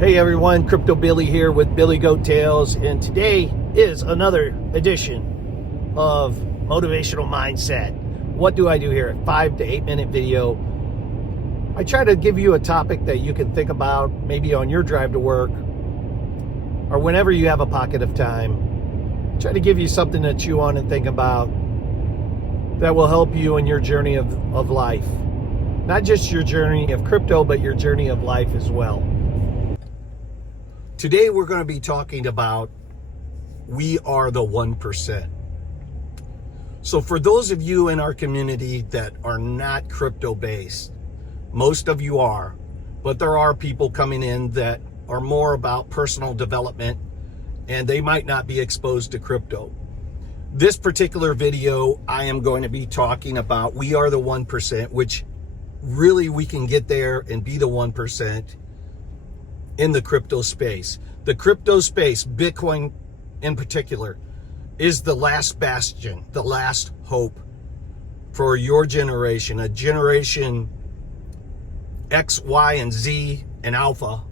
Hey everyone, Crypto Billy here with Billy Goat Tales, and today is another edition of Motivational Mindset. What do I do here? A 5 to 8 minute video. I try to give you a topic that you can think about maybe on your drive to work or whenever you have a pocket of time. Try to give you something to chew on and think about that will help you in your journey of life. Not just your journey of crypto, but your journey of life as well. Today we're going to be talking about we are the 1%. So for those of you in our community that are not crypto based, most of you are, but there are people coming in that are more about personal development and they might not be exposed to crypto. This particular video, I am going to be talking about we are the 1%, which really we can get there and be the 1% in the crypto space. The crypto space, Bitcoin in particular, is the last bastion, the last hope for your generation, a generation X, Y, and Z and Alpha,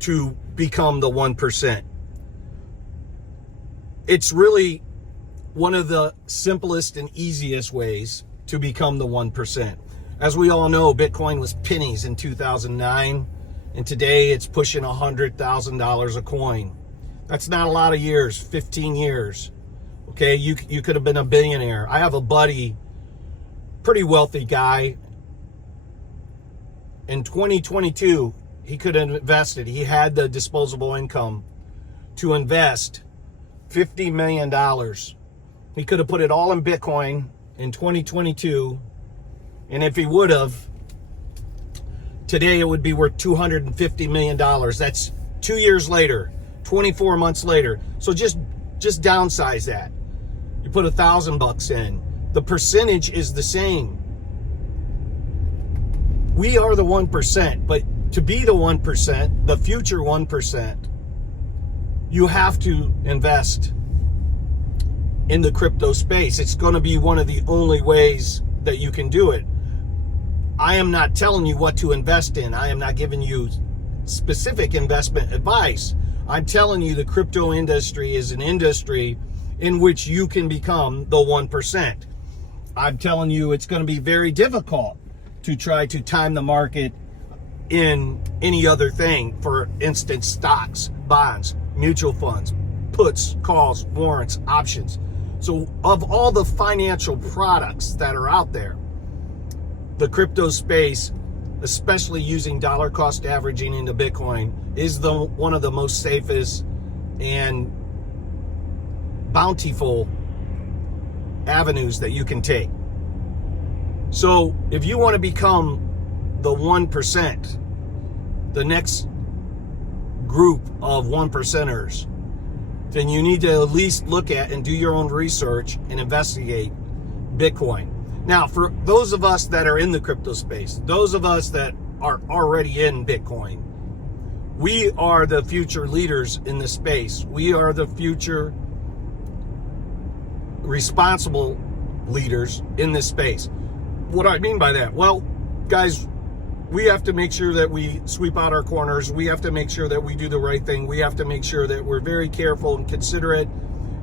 to become the 1%. It's really one of the simplest and easiest ways to become the 1%. As we all know, Bitcoin was pennies in 2009. And today it's pushing $100,000 a coin. That's not a lot of years, 15 years. Okay, you could have been a billionaire. I have a buddy, pretty wealthy guy. In 2022, he could have invested. He had the disposable income to invest $50 million. He could have put it all in Bitcoin in 2022. And if he would have, today it would be worth $250 million. That's 2 years later, 24 months later. So just downsize that. You put $1,000 in. The percentage is the same. We are the 1%, but to be the 1%, the future 1%, you have to invest in the crypto space. It's going to be one of the only ways that you can do it. I am not telling you what to invest in. I am not giving you specific investment advice. I'm telling you the crypto industry is an industry in which you can become the 1%. I'm telling you it's going to be very difficult to try to time the market in any other thing. For instance, stocks, bonds, mutual funds, puts, calls, warrants, options. So of all the financial products that are out there, the crypto space, especially using dollar cost averaging into Bitcoin, is one of the most safest and bountiful avenues that you can take. So if you want to become the 1%, the next group of 1%ers, then you need to at least look at and do your own research and investigate Bitcoin. Now, for those of us that are in the crypto space, those of us that are already in Bitcoin, we are the future leaders in the space. We are the future responsible leaders in this space. What do I mean by that? Well, guys, we have to make sure that we sweep out our corners. We have to make sure that we do the right thing. We have to make sure that we're very careful and considerate,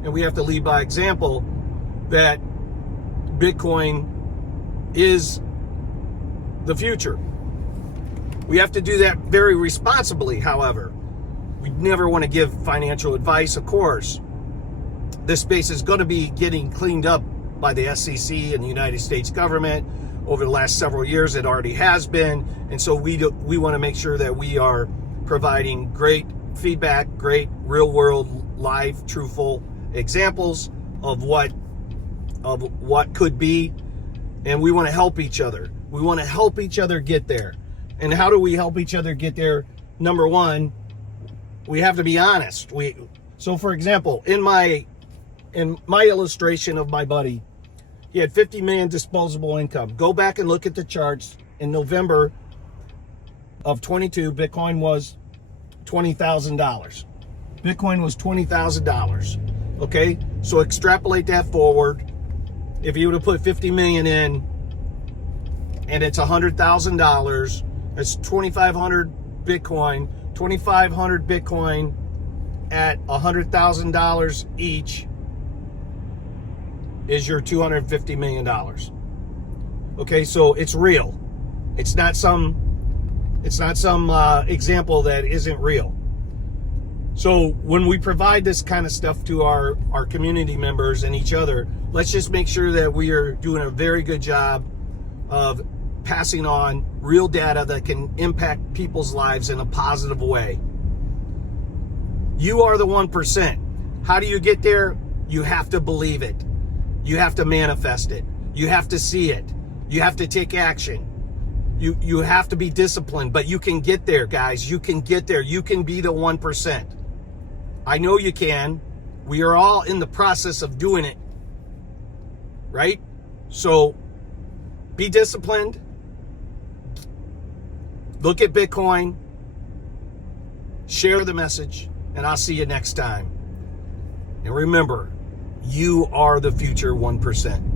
and we have to lead by example that Bitcoin is the future. We have to do that very responsibly, however. We never want to give financial advice, of course. This space is going to be getting cleaned up by the SEC and the United States government over the last several years. It already has been. And so we want to make sure that we are providing great feedback, great real world, live, truthful examples of what could be. And we want to help each other. We want to help each other get there. And how do we help each other get there? Number one, we have to be honest. So for example, in my illustration of my buddy, he had 50 million disposable income. Go back and look at the charts. In November of 22, Bitcoin was $20,000. Bitcoin was $20,000. Okay, so extrapolate that forward. If you would have put 50 million in and it's $100,000, that's $2,500 Bitcoin, 2,500 Bitcoin at $100,000 each is your $250 million. Okay, so it's real. It's not some example that isn't real. So when we provide this kind of stuff to our community members and each other, let's just make sure that we are doing a very good job of passing on real data that can impact people's lives in a positive way. You are the 1%. How do you get there? You have to believe it. You have to manifest it. You have to see it. You have to take action. You have to be disciplined, but you can get there, guys. You can get there. You can be the 1%. I know you can. We are all in the process of doing it, right? So be disciplined. Look at Bitcoin. Share the message, and I'll see you next time. And remember, you are the future 1%.